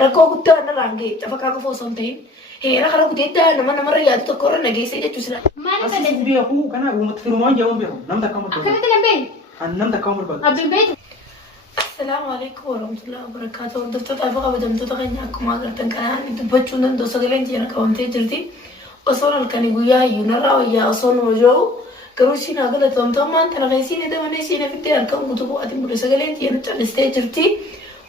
rakkoo guddaa narraan ga'e cafaqaa qofa osoo hin ta'in heera karaa gudeeddaa namarra yaadu tokko irra nageessee jechuudha. Asii beeku kana uummata firumaan jedhamu beeku namni takka murtaa'e. Akkamitti nan beeku? Namni takka murtaa'e. Abbiin beeku. Assalaamu alaikum warahmatullahi wabarakatuh. Hordoftoota fi kabajamtoota keenya akkuma agartan kanaan dubbachuu danda'u sagaleen jira qabamtee jirti. Osoo halkanii guyyaa iyyuu narraa wayyaa osoo nama jiru garuu isiin haa galatoomtummaan tana kan isiin dabalee isiin afittee halkan guutuu bu'aatiin bude sagaleen jira callistee jirti.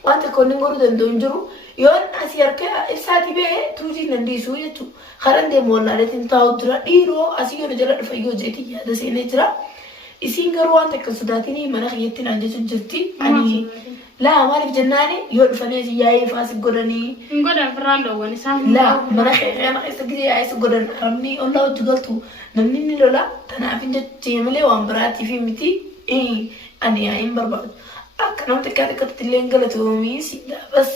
Waan tokko inni godhuu danda'u hin jiru. Yoon asii harka ibsaatii ba'ee tuutiin dandeessu jechuudha. Karaan deemu wallaaleetiin taa'u jira. Dhiiroo asii yoo jala dhufa yoo jeetii yaada seenee jira. Isiin garuu waan takka sodaatiin mana kiyyatti naan jechuun jirti. Ani laa maaliif jennaani yoo dhufanii asii yaa'ee faasii godhanii. Hin godhan firaan dhoowwan isaan. Laa mana keessa gisee yaa'ee si godhan haramni ollaa hojii galtu namni ni lola. Tanaaf hin jettee malee waan biraatiif miti ani yaa'iin barbaadu. Akka nama xiqqaa xiqqaatti illee galatoomii siidhaafas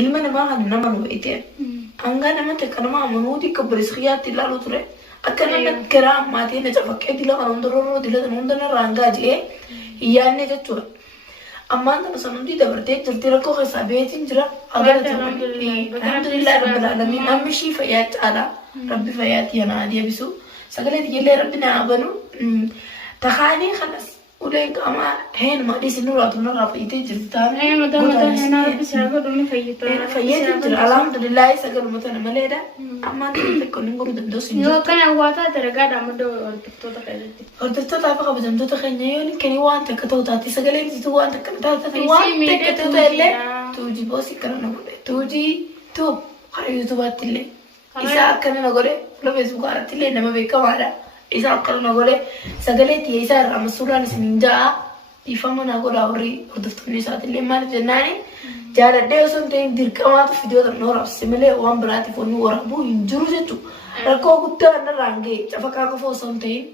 ilma namaa kan nama nu beekte. Hanga nama xiqqaa nama amanuuti kabbareessu xiyyaatti ilaalu ture. Akka nama garaa ammaatii na cafaqqee dila kan hundarroo dila kan hundana raangaa jedhee hin yaadne jechuudha. Ammaan kana sanuutii dabartee jirti rakkoo keessaa beetiin jira. Alhamdulillah rabbil alamin namni ishii fayyaa caalaa rabbi fayyaatti yanaa deebisu. Sagalee ijoollee rabbi naa banu takaanii kanas uleen qaama heen maadhiis nurraatu nurraa fayyitee jirti taane. Mata heenaa rabbi siyaa godhuun fayyita. Fayyatiin jira alhamdulillah sagaluma tana maleedha. Ammaan kana xiqqoo ni godhuu danda'u sin Yoo kana waataa daragaadhaan madda hordoftoota keessatti. Hordoftoota fi kabajamtoota keenya yoo ninkanii waan takka ta'u taate sagaleen isitu waan takka taate waan takka ta'u illee tuujii boosii kana na godhe tuujii tuu karaa yuutuubaatti illee isa akkana na godhe fuula feesbuukaa irratti illee nama beekamaadha. Isa akkana na godhe sagalee tiyya isaa irraa masuuraan isiniin ja'a dhiifama na godhaa warri hordoftoonni isaati illee maaliif jennaani jaaladhee osoo hin ta'in dirqamaatu fiidiyoo tan waraabsise malee waan biraatiif wanni waraabuu hin jiru jechuudha. Rakkoo guddaa narraan ga'e cafaqaa qofa osoo hin ta'in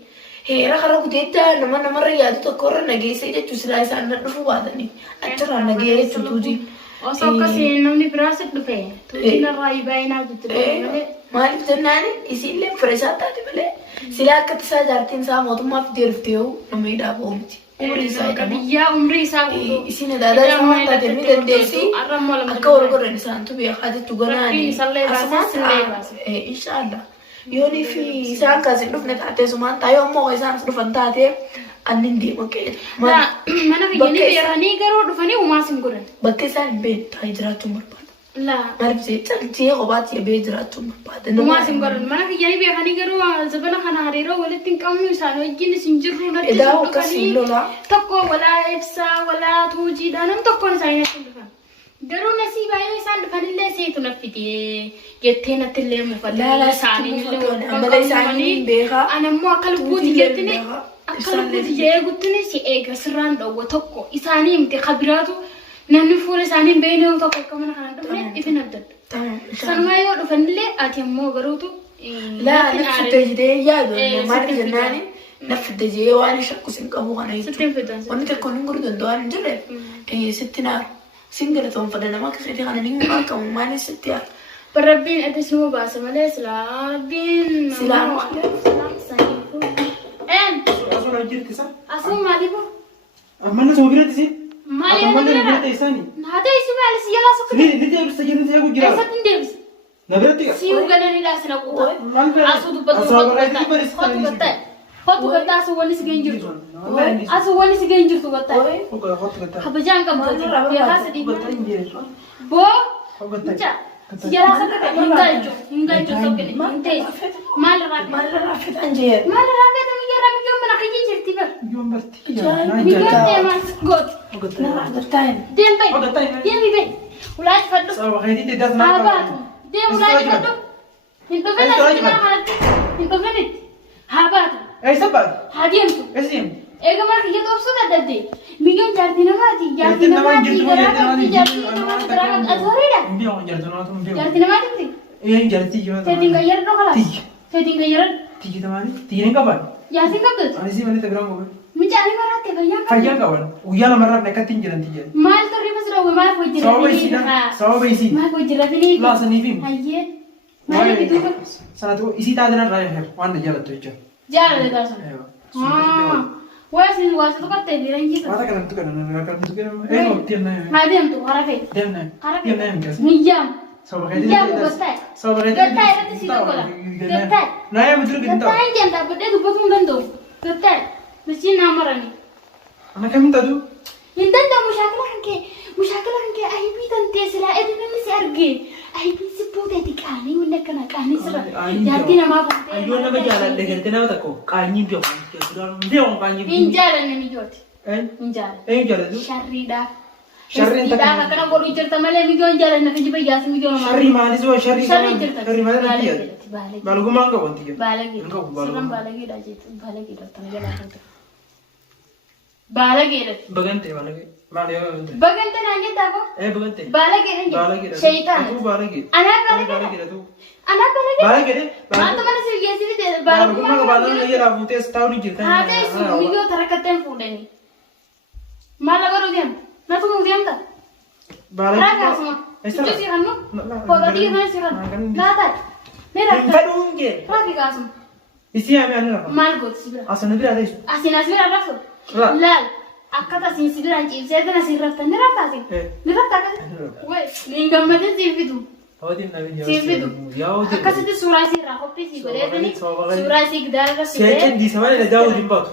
heera karaa gudeeddaa namarra yaadu tokko irra nageessee jechuudha silaa isaan dhufuu baatanii achirraa nagee jechuudha tuutiin. Osoo akkasii namni biraas dhufe tuutiin irraa baay'inaa guddate. Maaliif jennaani isiillee fira isaa taate malee silaa akka tasaa jaartiin isaa mootummaa fidee dhuftee nama hidhaa ba'u miti. Umrii isaa biyyaa umrii isaa isin daadaa isaa taate mi dandeessi akka wal godhan isaantu beekaa jettu ganaani inshaallah yoonii fi isaan kaasi dhufne taatee sumaan taayoo ammoo isaan dhufan taatee annin deema qe'ee mana biyyanii beekanii garuu dhufanii umaas hin godhan bakka isaan hin beekne taa'ee jiraachuun barbaada. Laa maaliif jee calcee qobaatti bee jiraachuun barbaada. Umaas hin godhan mana biyyanii beekanii garuu zabana kana hariiroo walitti hin qabnu isaan wajjin isin jirru natti edaa akkasii lola tokko walaa ibsaa walaa tuujiidha nam tokkoon isaanii natti dhufan. Garuu nasii baay'ee isaan dhufanillee seetu naffitee jettee natti illee mufadha isaanii illee amala isaanii beekaa anammoo akka lubbuuti jettine akka lubbuuti jee guttine si eega sirraan dhowwa tokko isaanii himte kabiraatu namni fuula isaanii hin beekne tokko akka mana kanaan dhufne ifin adda adda. Sanumaa yoo dhufanillee ati ammoo garuutu laa nafidda jedhee yaadu maaliif jennaani nafidda jedhee waan shakkus hin qabu kana jechuudha. Wanni tokko hin godhu danda'u hin jirre sitti naaru. Singgala tuan pada nama kesini kan ini memang kamu mana setiap Berabin itu semua bahasa Malaysia silabin silam sahibu Asal lagi kisah? Asal malibu Mana semua kira sih? Mali mana kira isani? Nada isu Malaysia ya langsung Ni dia bisa jadi saya kira. Esa tindebis Nah berarti Si ugana ni dah sila kuta Asu tu betul Hotu betul Hotu betul asu wani segenjur tu Asu wani segenjur tu betul Apa jangan kamu betul Biar sedih Bo Macam Sejarah sakit hingga itu sokene inte mal rafit anjir mal raga tu mikir raga jom nak kerja cerita ber Jom berarti mikir teman god nah gertain dia bibe ulai fadu Sama kayak ini tidak nak apa dia ulai fadu itu kan itu kan apa siapa? hadiam tu Sim Ega mar kerja tu absurd ada deh Minggu jardi nama jardi nama azhari dah Biar jardi nama tu biar jardi nama tu jardi gimana? Saya tinggal jalan dong kelas. Saya tinggal jalan. Tiga teman ni? Tiga ni kapan? Ya sih kapan? Ani sih mana tegram kapan? Mencari marat ya banyak. Kajian kapan? Uyan amaran mereka tinggal tiga. Mal tu ribu sudah mal kau jirat. Sawa besi. Mal kau jirat ini. Lah seni film. Aye. Mal itu kan. Sana tu isi tak ada raya her. Wan jalan tu je. Jalan itu sana. واسين واسين تقطع لي رنجي هذا كلام تكلم كلام تكلم ايه وبتينا ما ديمتو عرفي دمنا عرفي دمنا يمكن نيام سو بغيت نيام قطع سو بغيت قطع لا تسيب ولا قطع لا يا مدرك انت قطع انت بدأت بفهم دندو قطع مشي نامرني انا كم تدو انت مشاكل عنك اي بيت انت سلا ادنا نسي ارجي اي بيت سبوتي كاني ولا كان كاني سلا ياتينا ما بنت ايوه انا بجال اللي قلتنا تكو كاني بيو ديون كاني انجال اني جوت اين انجال اين جالو شريدا شرين دا كان بقول جرت مالي ميجو انجال انك جيبي جاس ميجو ما شري ما دي سو شري شري ما دي بالغ ما انغو دي بالغي سلام بالغي دا جيت بالغي دا تنجلا بالغي بغنتي بالغي ما دي بغنت نانجي تاكو ايه بغنتي بالغي شيطان تو بالغي انا بالغي تو انا بالغي بالغي ما تو من سيريس دي بالغ ما بالغ يلا بوتي ستاوني جيتا هذا سو ميجو تركتن فودني ما لغرو ديم ما تو موديم تا بالغ راكا سما تجي هنو هو دي ما سيرن لا تا ميرا فدونجي راكي قاسم يسي امي انا مالغوت سيبرا اصلا ندري هذا اسينا سيبرا راسو لا akkata sin sibiran ciibseetana sirrafta ni raftaati ni raftaa way min gammadin siifidu hodi nabi siifidu akkasitti suuraa sirraa qophisi godheetani suuraa sii gidaarra seekin di samana la dawo dimbaatu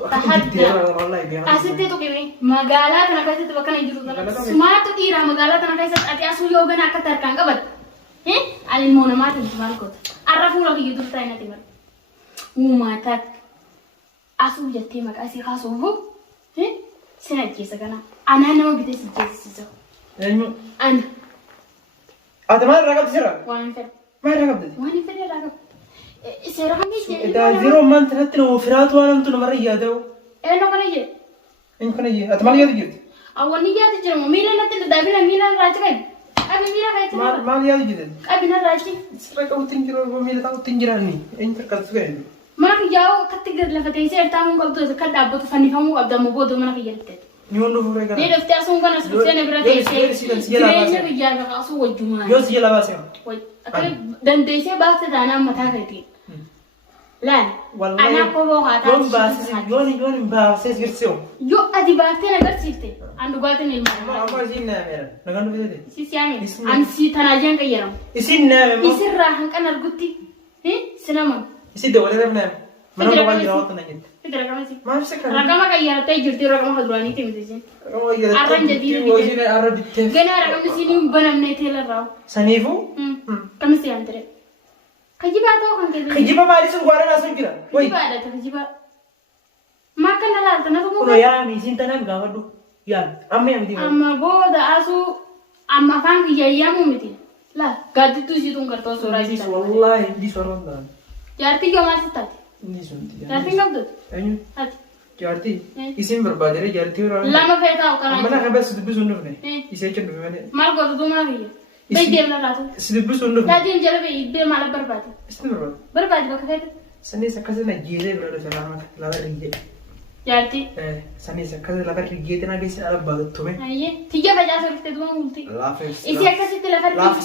wallahi asitti tuqimi magaalaa kana keessatti bakka na jiru sumaatu dhiira magaalaa kana keessatti ati asuu yoo gana akka tarkaan qabat ani immoo namaatiin maal goota arra fuula kiyya dur ta'e nati mal uumaataat asuu jettee maqaa isii kaasuufu سنة جيسة كنا أنا ما بدي سجيسة أيوة أنا هذا ما ركبت سيرة وين فر ما ركبت وين فر ركب سيرة هم يجي إذا زيرو ما أنت نتنا وفرات وأنا أنتو مرة يادو إيه نو كنا يجي إيه كنا يجي هذا ما يادو جد أول نيجي هذا جرم ميلا نتنا دابينا ميلا راجعين أبي ميلا راجعين ما يادو جد أبي نراجعين سيرة كم تنجر وميلا تاو تنجراني إيه تركت سوين ما كياو كتير لفتة سير تامون قبضة كذا أبغى تفني فمو أبدا مبودو ما كيا لتت نيوندو فريقنا نيجي نفتح سون كنا سبتين برا تيسير نيجي بيجي كاسو والجمعة يوز يلا باسم أكيد دنديسي بس تانا متى كتير لا أنا كوبو هذا يون باسيس غيرسيو يو أدي باتنا برسيفتي عندو قاتني المرة ما زيننا ميرا نغنو بيدي سيسيامي أم سي تناجين كيرام يسيننا ميرا يسير راحن كنا القطي سينما يسيد ولا ربنا ما نبغى نروح نجد كده رقم سي ما نفسك رقم كيرا تيجي رقم هدراني تيجي أرن جديد وجينا أرن بتف جنا رقم سينيم بنام نيتيل الراو سنيفو كم سي أنتري كجيبا تو كان كده كجيبا ما ليس غوارا ناسو كده كجيبا ada كجيبا ما كان لا تنا تو كلو يا ميسين تنا غاودو يا أمي أمي أما بودا أسو أما فان كي يا ممتي لا قد تجي تون كرتو سوراي والله دي سورون جارتي يوم أسيتات جارتي كم أيوة هات جارتي اسم بربادري جارتي ورا لما فيتا وكان أنا خبز سدبس ونفني يسيرچن بمن مال قد تو ما هي بيدم لا راتو سدبس ونفني لا دين جلبي يدبي مال بربادي اسم برباد بربادي بكفيت سني سكاسنا جيله برا سلامة لا رجيه جارتي سني سكاسنا لا رجيه تنا بيس على بعض تومه أيه تيجي بجاس ورثة دوما مولتي لا فيس إيش أكاسي تلافر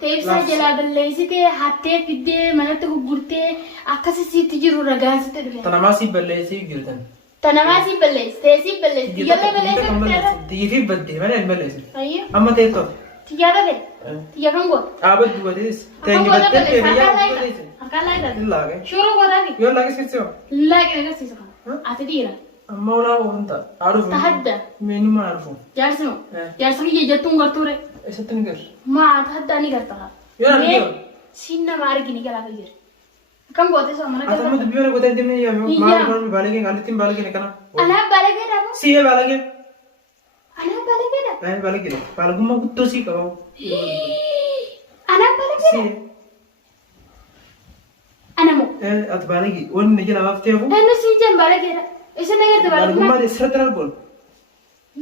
تيبسا جلا بلليسي تي حتى كده mana tuh gurte akasi si tiji ruragan si teh tanamasi bellesi girtan tanamasi belles tesi belles tiga belles tiga bedde mana bellesi ayo amma teto tiga ada deh tiga kan gua abad dua des tengi bedde ya akala ida lage shuru gua lagi yo lage sirtio lagi lagi sih sekarang ati dira amma wala wonta aruf tahadda meni ma arfu jarsu jarsu ye jatung garture esatengar ma tahadda ni garta yo na sinna mari gini kala kajir kam gote so mana atama tu biore gote dime ya mar mar balage ngalitin balage ne kana ana balage da siye balage ana balage da balage balaguma gutto si kawo ana balage siye ana mo at balage won ne jela wafte ko ana si jam balage da esa ne garta balaguma de sratral bol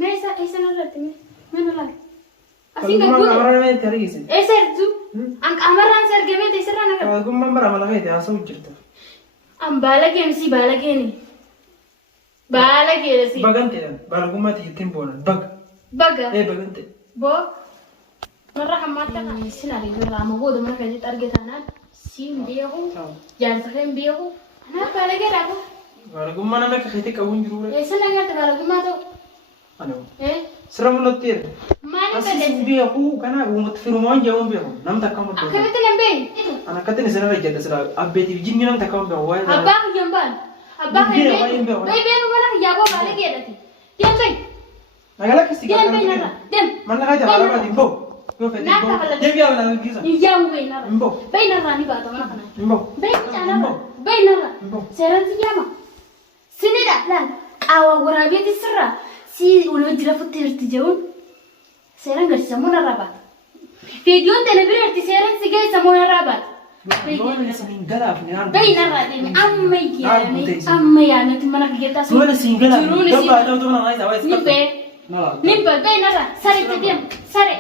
mesa esa na rate me no la asinga gud amara me tarigise esa du ang amaran sergeme de serana gar balaguma mara malaga de aso jirta am balage msi balage ni balage si bagante balaguma ti yitim bolan bag baga bagante bo marra hamata kan sinari rama go de marka target ana sim biyahu jar sakhem biyahu ana balage rabo Kalau gue mana nak kita kawin juru. Senang nggak kalau gimana tuh? Ano? Serem Seram lotir. Mana Asis kan? bi aku karena umat firman jauh biru. Nam tak kamu Aku tuh. itu lembek. Itu. Anak kata ni sana raja dasar abbe ti jinni nam tak kamu biru. Abang jamban. Abang Biru, lembek. ayam biru. Bayi biru mana jago balik ya tadi. Diam bayi. Nagala kasi Diam bayi nara. Diam. Mana kaja Bayi ala nara. ba dimbo. Yo fe Naka dimbo. bala. Dia biar na bisa. Jauh bayi nara. Dimbo. Bayi nara ni bato mana kana. Dimbo. Bayi nara. Bayi nara. Seran si jama. Sini dah lan. Awa gurabi ti serra. Si ulo jira futir ti jauh. Seran nggak bisa mau narabat. Video televisi arti seran si guys mau narabat. Dole singgala afnian. Bayi nara deh. Amma ya nanti mana kita sih. Dole singgala. Juru ni Gaba sih. jauh tuh nang aisa. Nimpe. Nimpe bayi nara. Sare te diam. Sare.